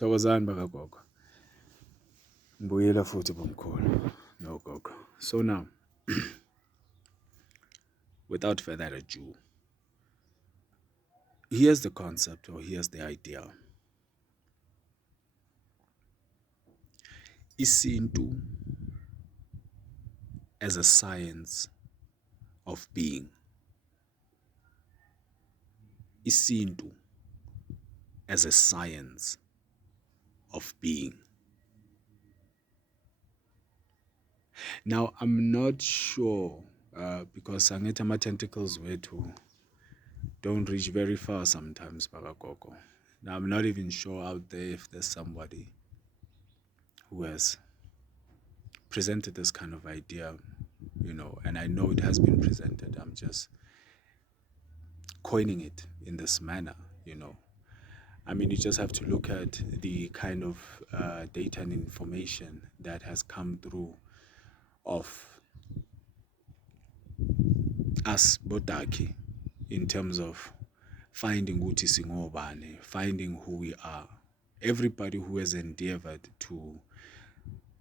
Thokozani bakagogo. Mbuyela futhi bomkhulu. No gogo. So now, without further ado, here's the concept or here's the idea. Isintu as a science of being. Isintu as a science of being. Now, I'm not sure because my tentacles don't reach very far sometimes, bakagogo. Now, I'm not even sure out there if there's somebody who has presented this kind of idea, and I know it has been presented. I'm just coining it in this manner, I mean, you just have to look at the kind of data and information that has come through of us Botaki in terms of finding Uti Singobane, finding who we are. Everybody who has endeavored to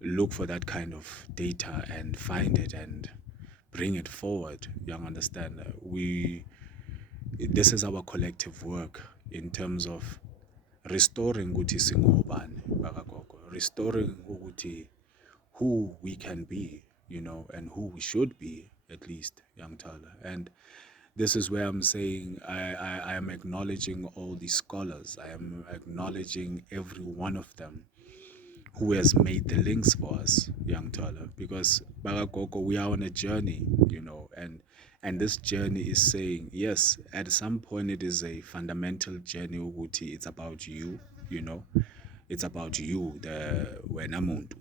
look for that kind of data and find it and bring it forward, you understand? This is our collective work in terms of restoring Uti Singobane, restoring Uti who we can be, and who we should be, at least, young Tala. And this is where I'm saying I am acknowledging all these scholars. I am acknowledging every one of them who has made the links for us, young Tala, because Bagakoko, we are on a journey, and this journey is saying, yes, at some point it is a fundamental journey, Uguti, it's about you, it's about you, the Wenamuntu,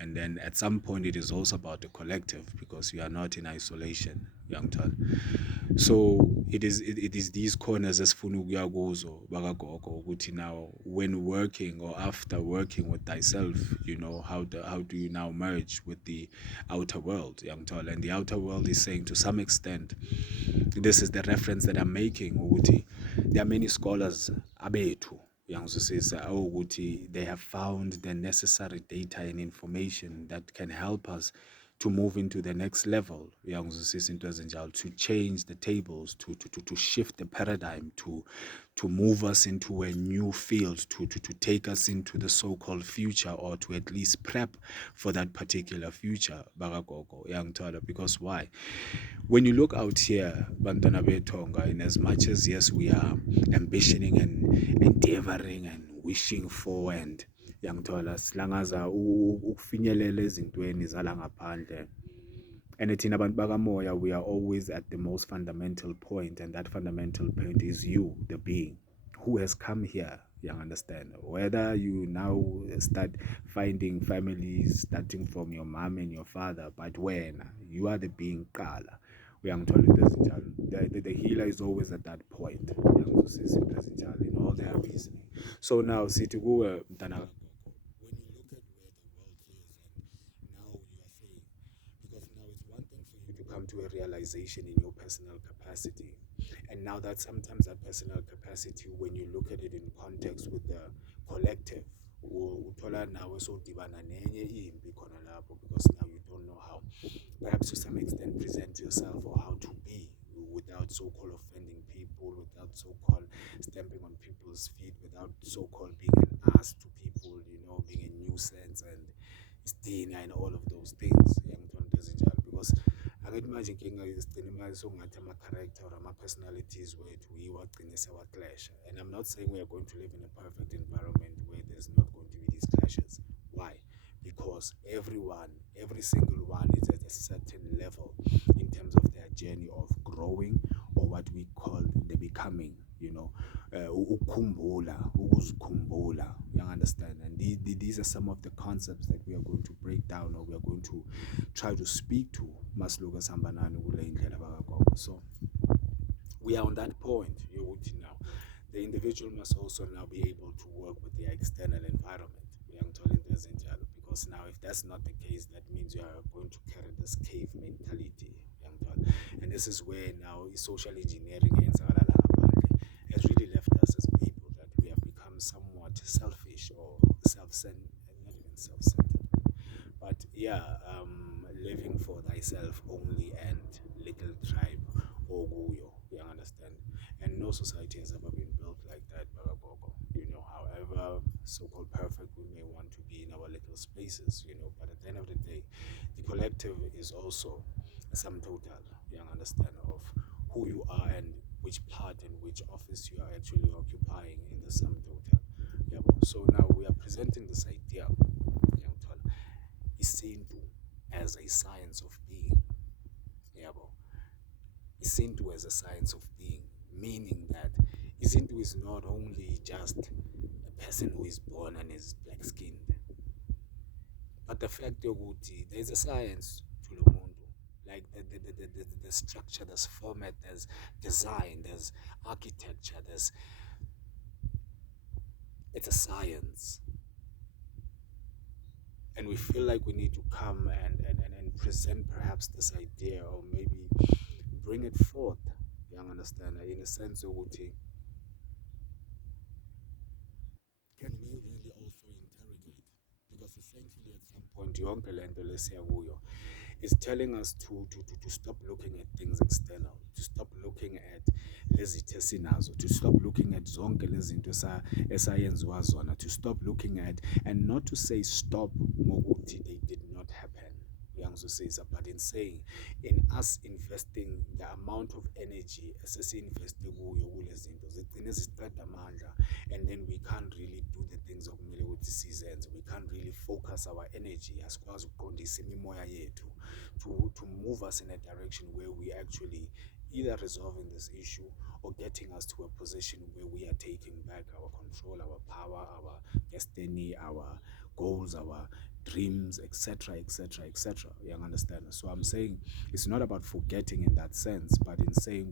and then at some point it is also about the collective because we are not in isolation, young Tal. So it is these corners as Funugiagozo, Bagagogo, Guti now, when working or after working with thyself, how do you now merge with the outer world, young Tal? And the outer world is saying to some extent, this is the reference that I'm making, Uguti. There are many scholars, Abetu, they have found the necessary data and information that can help us to move into the next level, to change the tables, to shift the paradigm, to move us into a new field, to take us into the so-called future, or to at least prep for that particular future, because why? When you look out here, Bantwana Betonga, in as much as, yes, we are ambitioning and endeavoring and wishing for and yangithola silangaza ukufinyelela ezintweni zala ngaphandle, and thina abantu bakamoya, we are always at the most fundamental point, and that fundamental point is you, the being who has come here. You understand? Whether you now start finding families starting from your mom and your father, but when you are the being Kala, we are told the healer is always at that point. In all their reasoning. So now, see to go, when you look at where the world is, and now you are saying, because now it's one thing for you to come to a realization in your personal capacity, and now that sometimes that personal capacity, when you look at it in context with the collective, uthola nawe sowudibana nenye impi khona lapho, because now you don't know how, perhaps to some extent, present yourself or how to be without so-called offending people, without so-called stamping on people's feet, without so-called being an ass to people, being a nuisance and stina and all of those things. Because I can imagine ama-character or ama-personalities wethu iwagcine sewaclasha. And I'm not saying we are going to live in a perfect environment where there's not going to be these clashes. Why? Because every single one is at a certain level in terms of their journey of growing, or what we call the becoming, ukukhumbula, ukuzikhumbula, you understand? And these are some of the concepts that we are going to break down, or we are going to try to speak to Masluga Sambanani kule indlela bakagogo. So we are on that point, now. The individual must also now be able to work with the external environment. Because now, if that's not the case, that means you are going to carry this cave mentality. And this is where now social engineering has really left us as people, that we have become somewhat selfish, or self-centered, not even self-centered, but yeah, living for thyself only and little tribe or guyo, you understand? And no society has ever been built like that, Bagagogo. However so-called perfect we may want to be in our little spaces, but at the end of the day, the collective is also a sum total, you understand, of who you are and which part and which office you are actually occupying in the sum total. Yeah, so now we are presenting this idea, isintu as a science of being. Yeah, isintu as a science of being, meaning that isintu is not only just a person who is born and is black skinned, but the fact that there's a science to the mundo, like the structure, there's format, there's design, there's architecture, it's a science. And we feel like we need to come and present perhaps this idea, or maybe bring it forth, you understand, in a sense of can we really also interrogate? Because essentially at some point yonke lento lesiya kuyo is telling us to stop looking at things external, to stop looking at lezitho esinazo, to stop looking at zonke lezinto esayenziwa zona, to stop looking at, and not to say stop ngokuthi they did not happen, uyangizwisisa, but in saying, in us investing the amount of energy esesi-investe kuyo kulezinto zigcine zisiqeda amandla, and then we can't really do the things okumele ukuthi sizenze. We can't really focus our energy asikwazi ukuqondisa imimoya yethu to move us in a direction where we actually either resolving this issue or getting us to a position where we are taking back our control, our power, our destiny, our goals, our dreams, etc., etc., etc. You understand? So I'm saying it's not about forgetting in that sense, but in saying,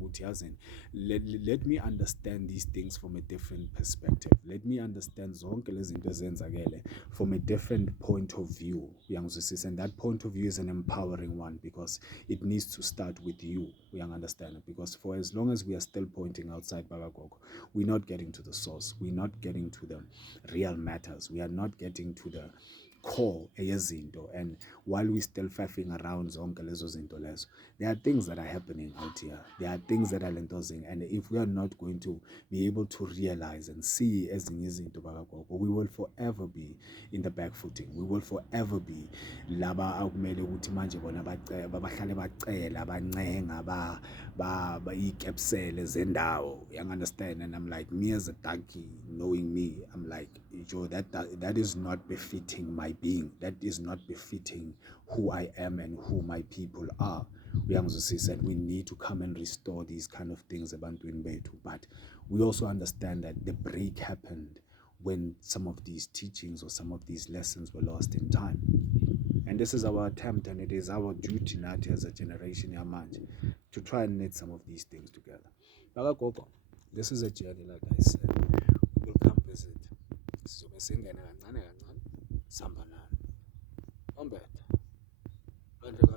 let me understand these things from a different perspective. Let me understand zonke lezinto ezenzakele from a different point of view. And that point of view is an empowering one, because it needs to start with you. We understand? Because for as long as we are still pointing outside Bagagogo, we're not getting to the source. We're not getting to the real matters. We are not getting to the core eyezinto. And while we still faffing around zonke lezo zinto lezo, there are things that are happening out here. There are things that are lentosing, and if we are not going to be able to realize and see ezinye izinto Bagagogo, we will forever be in the back footing. We will forever be laba akumele ukuthi manje bona bahlale bacela bancenga ikepsele zendawo, you understand? And I'm like, me as a donkey, knowing me, I'm like, Joe, that is not befitting my being. That is not befitting who I am and who my people are. And we need to come and restore these kind of things ebantwini bethu. But we also understand that the break happened when some of these teachings or some of these lessons were lost in time. And this is our attempt, and it is our duty now as a generation yamanje to try and knit some of these things together. Bagagogo, this is a journey, like I said. We will come visit. Sizobe singena kancane kancane, sihamba nani. Ombethe.